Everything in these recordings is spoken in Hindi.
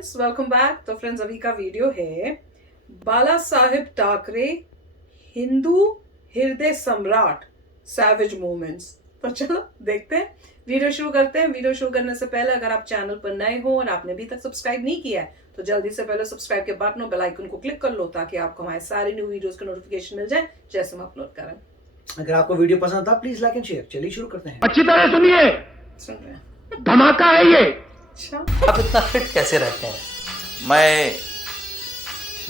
Friends, welcome back. तो फ्रेंड्स, अभी का वीडियो है बाला साहेब ठाकरे हिंदू हृदय सम्राट सैवेज मोमेंट्स। तो चलो देखते हैं, वीडियो शुरू करते हैं। वीडियो शुरू करने से पहले अगर आप चैनल पर नए हो और आपने अभी तक सब्सक्राइब नहीं किया है तो जल्दी से पहले सब्सक्राइब के बटन और बेल आइकन को क्लिक कर लो ताकि आपको हमारे सारे न्यू वीडियोस के नोटिफिकेशन मिल जाए जैसे हम अपलोड करें। अगर आपको वीडियो पसंद था प्लीज लाइक एंड शेयर। चलिए शुरू करते हैं। अच्छी तरह सुनिए, सुन रहे हैं? धमाका है ये। अच्छा, आप इतना फिट कैसे रहते हैं? मैं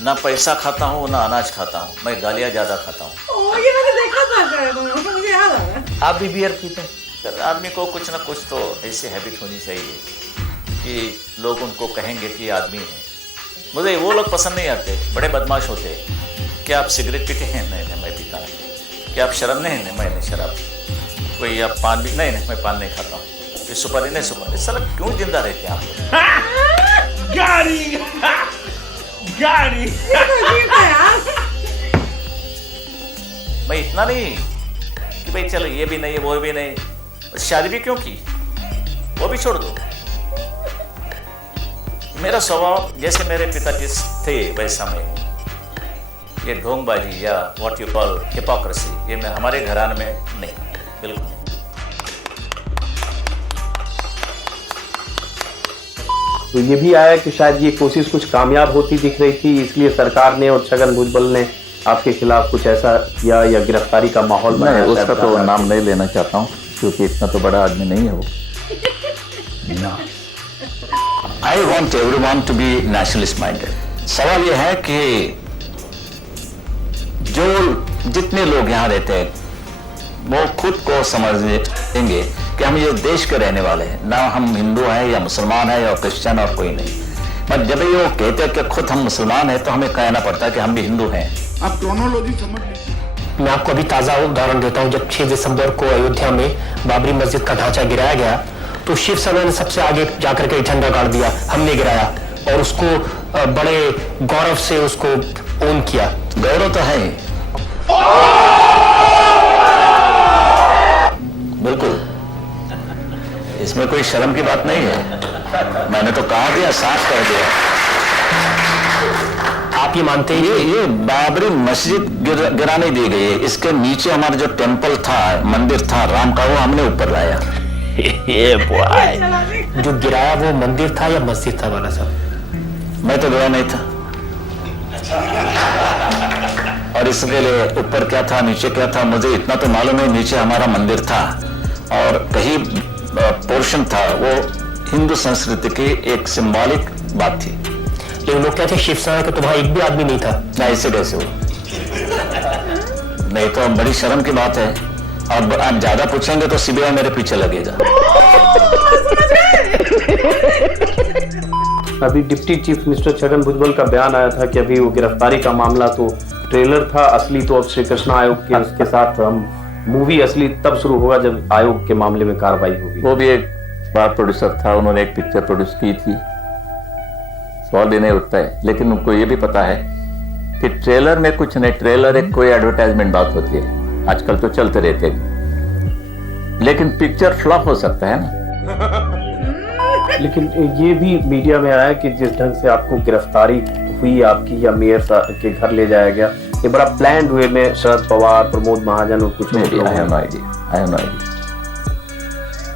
ना पैसा खाता हूँ ना अनाज खाता हूँ, मैं गालियाँ ज़्यादा खाता हूँ। ओह, ये मैंने देखा था शायद, मुझे याद आ रहा है। आप भी बियर पीते हैं? सर, आदमी को कुछ ना कुछ तो ऐसी हैबिट होनी चाहिए कि लोग उनको कहेंगे कि ये आदमी है। मुझे वो लोग पसंद नहीं आते, बड़े बदमाश होते हैं। क्या आप सिगरेट पीते हैं? नहीं, मैं पीता नहीं। क्या आप शराब? नहीं, मैं नहीं शराब। कोई आप पान भी? नहीं, मैं पान नहीं खाता हूँ। ये सुपारी? नहीं सुपारी। साला क्यों जिंदा रहते हैं आप लोग? गाड़ी गाड़ी अजीब है यार। मैं इतना नहीं कि भाई चलो ये भी नहीं वो भी नहीं, शादी भी क्यों की, वो भी छोड़ दो। मेरा स्वभाव जैसे मेरे पिताजी थे वैसा मैं हूँ। ये ढोंगबाजी या व्हाट यू कॉल हिपोक्रेसी, ये मैं हमारे घराने में नहीं, बिल्कुल नहीं। तो ये भी आया कि शायद ये कोशिश कुछ कामयाब होती दिख रही थी, इसलिए सरकार ने और छगन भुजबल ने आपके खिलाफ कुछ ऐसा किया या गिरफ्तारी का माहौल बनाया? उसका तो नाम नहीं लेना चाहता हूँ क्योंकि इतना तो बड़ा आदमी नहीं है वो। I want everyone to be nationalist minded. सवाल यह है कि जो जितने लोग यहाँ रहते हैं वो खुद को समझेंगे कि हम ये देश के रहने वाले हैं, ना हम हिंदू हैं या मुसलमान हैं या क्रिश्चियन और कोई नहीं। पर जब ये वो कहते हैं कि खुद हम मुसलमान हैं तो हमें कहना पड़ता है कि हम भी हिंदू हैं। आप क्रोनोलॉजी समझ लीजिए। मैं आपको अभी ताज़ा उदाहरण देता हूं। जब 6 दिसंबर को अयोध्या में बाबरी मस्जिद का ढांचा गिराया गया तो शिवसेना ने सबसे आगे जाकर के झंडा गाड़ दिया, हमने गिराया और उसको बड़े गौरव से उसको ओन किया। गौरव तो है बिल्कुल, इसमें कोई शर्म की बात नहीं है। मैंने तो कहा दिया, साफ कह दिया। आप ये मानते हैं? ये बाबरी मस्जिद गिराने दी गई है, इसके नीचे हमारा जो टेंपल था, मंदिर था राम का, वो हमने ऊपर लाया। ये बॉय जो गिराया वो मंदिर था या मस्जिद था वाला साहब? मैं तो गया नहीं था, और इसके लिए ऊपर क्या था नीचे क्या था मुझे इतना तो मालूम है। नीचे हमारा मंदिर था और कहीं पोर्शन था वो हिंदू संस्कृति की एक सिंबॉलिक बात थी। लेकिन लोग कहते हैं शिवसेना के तो वहां एक भी आदमी नहीं था। ना, ऐसे कैसे हो? नहीं तो बड़ी शर्म की बात है। और आप ज्यादा पूछेंगे तो सीबीआई मेरे पीछे लगेगा। अभी deputy chief minister Chhagan Bhujbal का बयान आया था कि अभी वो गिरफ्तारी का मामला तो ट्रेलर था, असली तो अब श्री कृष्णा आयोग के उसके साथ हम मूवी असली तब शुरू होगा जब आयोग के मामले में कार्रवाई होगी। वो भी एक बार प्रोड्यूसर था, उन्होंने एक पिक्चर प्रोड्यूस की थी, सवाल भी नहीं उठता है। लेकिन उनको ये भी पता है कि ट्रेलर में कुछ नहीं, ट्रेलर एक कोई एडवर्टाइजमेंट बात होती है, आजकल तो चलते रहते हैं, लेकिन पिक्चर फ्लॉप हो सकता है ना। लेकिन ये भी मीडिया में आया कि जिस ढंग से आपको गिरफ्तारी हुई आपकी या मेयर के घर ले जाया गया, ये बड़ा प्लान्ड वे में शरद पवार, प्रमोद महाजन और कुछ लोग। I have no idea.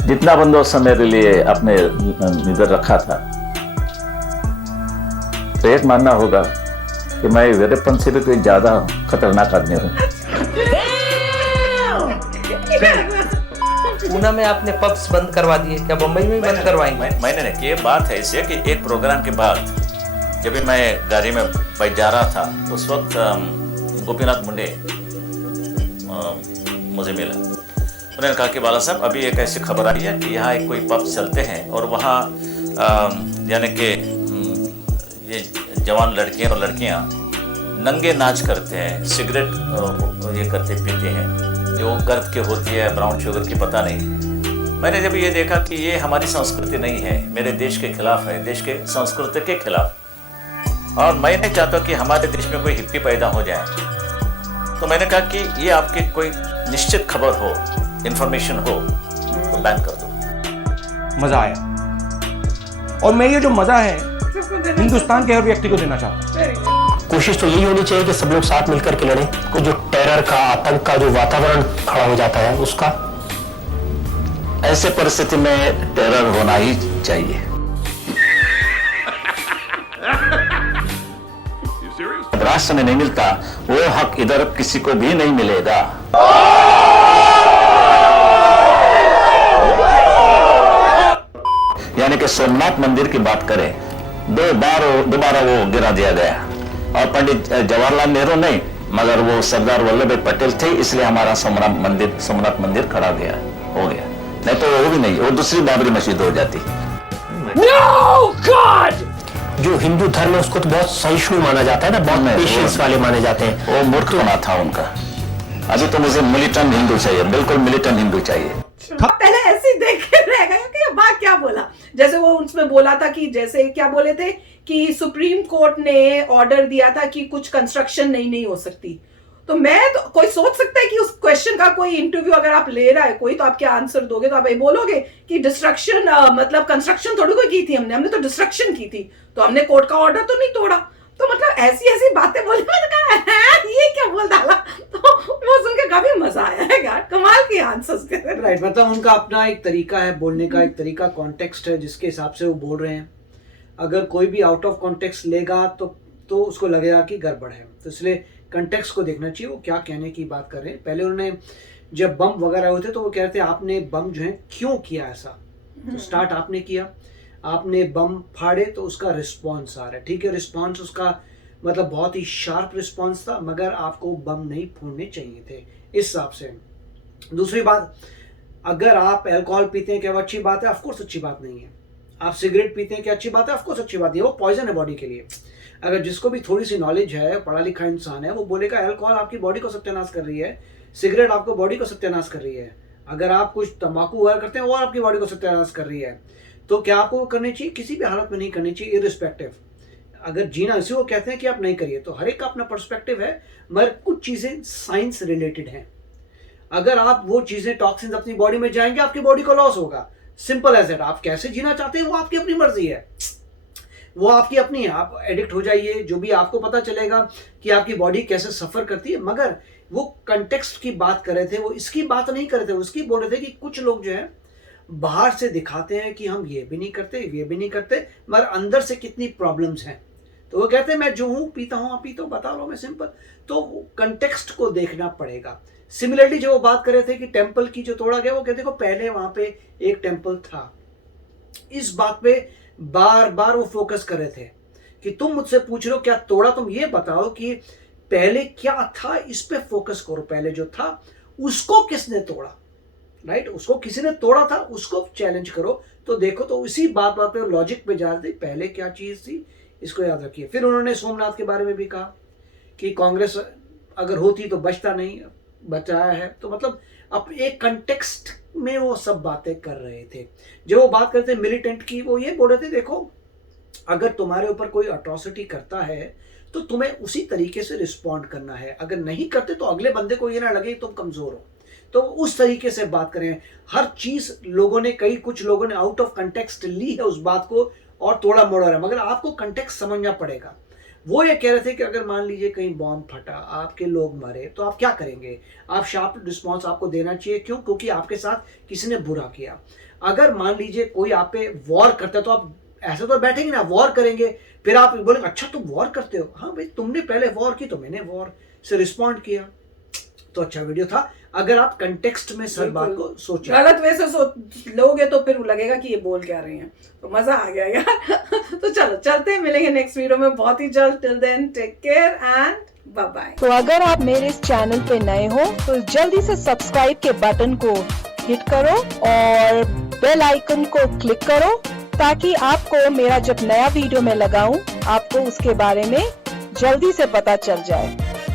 जितना बंदोबस्त मेरे लिए अपने निधर रखा था, तो एक मानना होगा कि मैं वीरप्पन से भी कोई ज्यादा खतरनाक आदमी हूँ। पूना में आपने पब्स बंद करवा दिए, क्या मुंबई में भी बंद करवाएंगे? मैंने नहीं कि ये बात है ऐसे कि एक प्रोग्राम के बाद जब भी मैं गाड़ी में बैठ जा रहा था उस वक्त गोपीनाथ मुंडे मुझे मिला। उन्होंने कहा कि बाला साहब अभी एक ऐसी खबर आई है कि यहाँ एक कोई पब चलते हैं और वहाँ यानी कि ये जवान लड़के और लड़कियाँ नंगे नाच करते हैं, सिगरेट ये करते पीते हैं, जो गर्द के होती है, ब्राउन शुगर की, पता नहीं। मैंने जब ये देखा कि ये हमारी संस्कृति नहीं है, मेरे देश के खिलाफ है, देश के संस्कृति के खिलाफ, और मैं नहीं चाहता कि हमारे देश में कोई हिप्पी पैदा हो जाए, तो मैंने कहा कि ये आपकी कोई निश्चित खबर हो, इंफॉर्मेशन हो तो बैन कर दो। मजा आया, और मैं ये जो मजा है उसको देना हिंदुस्तान के हर व्यक्ति को देना चाहता हूँ। Very good. कोशिश तो यही होनी चाहिए कि सब लोग साथ मिलकर के लड़ें। को जो टेरर का, आतंक का जो वातावरण खड़ा हो जाता है उसका, ऐसे परिस्थिति में टेरर होना ही चाहिए। राष्ट्र में नहीं मिलता वो हक इधर किसी को भी नहीं मिलेगा। यानी कि सोमनाथ मंदिर की बात करें, दोबारा वो गिरा दिया गया और पंडित जवाहरलाल नेहरू नहीं मगर वो सरदार वल्लभ भाई पटेल थे, इसलिए हमारा सोमनाथ मंदिर खड़ा हो गया। नहीं तो वो भी नहीं, वो दूसरी बाबरी मस्जिद हो जाती। जो हिंदू धर्म है उसको तो बहुत सहिष्णु माना जाता है ना, बहुत पेशेंस वाले माने जाते हैं। वो मूर्ख होना था उनका। अभी तो मुझे मिलिटेंट हिंदू चाहिए, बिल्कुल मिलिटेंट हिंदू चाहिए। पहले ऐसे ही देख के रह गया कि ये बात क्या बोला। जैसे वो उसमें बोला था कि जैसे क्या बोले थे कि सुप्रीम कोर्ट ने ऑर्डर दिया था कि कुछ कंस्ट्रक्शन नहीं हो सकती। तो मैं तो कोई सोच सकता है कि उस क्वेश्चन का कोई इंटरव्यू अगर आप ले रहा है कोई, तो आप क्या आंसर दोगे? तो आप ये बोलोगे कि डिस्ट्रक्शन मतलब कंस्ट्रक्शन थोड़ी कोई की थी, हमने तो डिस्ट्रक्शन की थी, तो हमने कोर्ट का ऑर्डर तो नहीं तोड़ा। तो मतलब ऐसी बातें बोली, मैंने कहा ये क्या बोल डाला। तो वो सुन के काफी मजा आया है यार, कमाल के आंसर्स थे। राइट, मतलब उनका अपना एक तरीका है बोलने का, एक तरीका कॉन्टेक्स्ट है जिसके हिसाब से वो बोल रहे हैं। अगर कोई भी आउट ऑफ कॉन्टेक्स्ट लेगा तो उसको लगेगा कि गड़बड़ है। तो इसलिए कंटेक्स्ट को देखना चाहिए, वो क्या कहने की बात कर रहे हैं। पहले उन्होंने जब बम वगैरह हुए थे तो वो कह रहे थे आपने बम जो है क्यों किया ऐसा। तो स्टार्ट आपने किया, आपने बम फाड़े तो उसका रिस्पॉन्स आ रहा है, ठीक है। रिस्पॉन्स उसका मतलब बहुत ही शार्प रिस्पॉन्स था, मगर आपको बम नहीं फोड़ने चाहिए थे इस हिसाब से। दूसरी बात, अगर आप अल्कोहल पीते हैं क्या वो अच्छी बात है? ऑफकोर्स अच्छी बात नहीं है। आप सिगरेट पीते हैं क्या अच्छी बात है? ऑफकोर्स अच्छी बात नहीं है, वो पॉइजन है बॉडी के लिए। अगर जिसको भी थोड़ी सी नॉलेज है, पढ़ा लिखा इंसान है, वो बोलेगा अल्कोहल आपकी बॉडी को सत्यानाश कर रही है, सिगरेट आपको बॉडी को सत्यानाश कर रही है। अगर आप कुछ तंबाकू वगैरह करते हैं वो आपकी बॉडी को सत्यानाश कर रही है। तो क्या आपको वो करनी चाहिए? किसी भी हालत में नहीं करनी चाहिए, इररिस्पेक्टिव। अगर जीना इसी को कहते हैं कि आप नहीं करिए, तो हर एक का अपना पर्सपेक्टिव है, मगर कुछ चीज़ें साइंस रिलेटेड हैं। अगर आप वो चीज़ें टॉक्सिन अपनी बॉडी में जाएंगे, आपकी बॉडी को लॉस होगा। Simple as that. आप कैसे जीना चाहते हैं वो आपकी अपनी मर्जी है, वो आपकी अपनी है। आप एडिक्ट हो जाइए, जो भी आपको पता चलेगा कि आपकी बॉडी कैसे सफ़र करती है। मगर वो कंटेक्स्ट की बात कर रहे थे, वो इसकी बात नहीं कर रहे थे, उसकी बोल रहे थे कि कुछ लोग जो है बाहर से दिखाते हैं कि हम ये भी नहीं करते, ये भी नहीं करते, मगर अंदर से कितनी प्रॉब्लम्स हैं। तो वो कहते हैं मैं जो हूँ पीता हूँ, आप पीते हो, बता रहा हूँ मैं सिंपल। तो कंटेक्स्ट को देखना पड़ेगा। सिमिलरली जो वो बात कर रहे थे कि टेम्पल की जो तोड़ा गया, वो कहते हैं पहले वहाँ पे एक टेम्पल था। इस बात पे बार बार वो फोकस कर रहे थे कि तुम मुझसे पूछ रहे हो क्या तोड़ा, तुम ये बताओ कि पहले क्या था, इस पे फोकस करो। पहले जो था उसको किसने तोड़ा, राइट? उसको किसी ने तोड़ा था, उसको चैलेंज करो। तो देखो, तो इसी बात पे लॉजिक पे जा रहे थे, पहले क्या चीज थी इसको याद रखिए। फिर उन्होंने सोमनाथ के बारे में भी कहा कि कांग्रेस अगर होती तो बचता नहीं, बचाया है। तो मतलब अब एक कंटेक्स्ट में वो सब बातें कर रहे थे। जो वो बात करते मिलिटेंट की, वो ये बोल रहे थे देखो अगर तुम्हारे ऊपर कोई अट्रॉसिटी करता है तो तुम्हें उसी तरीके से रिस्पॉन्ड करना है। अगर नहीं करते तो अगले बंदे को ये ना लगे तुम कमजोर हो। तो उस तरीके से बात करें। हर चीज लोगों ने कुछ लोगों ने आउट ऑफ कंटेक्स्ट ली है उस बात को और तोड़ा मोड़ा है, मगर आपको कंटेक्स्ट समझना पड़ेगा। वो ये कह रहे थे कि अगर मान लीजिए कहीं बॉम्ब फटा, आपके लोग मरे, तो आप क्या करेंगे? आप शार्प रिस्पॉन्स आपको देना चाहिए। क्यों? क्योंकि आपके साथ किसी ने बुरा किया। अगर मान लीजिए कोई आप पे वॉर करता है तो आप ऐसे तो बैठेंगे ना, वॉर करेंगे, फिर आप बोलेंगे अच्छा तुम वॉर करते हो, हाँ भाई तुमने पहले वॉर की तो मैंने वॉर से रिस्पॉन्ड किया। तो अच्छा वीडियो था अगर आप कंटेक्स्ट में सर बात को सोचें। गलत वे से लोगे तो फिर लगेगा कि ये बोल क्या रहे हैं। तो मजा आ गया यार। तो चलो चलते हैं, मिलेंगे नेक्स्ट वीडियो में बहुत ही जल्द। Till then take care and bye bye. तो अगर आप मेरे इस चैनल पे नए हो तो जल्दी से सब्सक्राइब के बटन को हिट करो और बेल आइकन को क्लिक करो ताकि आपको मेरा जब नया वीडियो मैं लगाऊं आपको उसके बारे में जल्दी से पता चल जाए।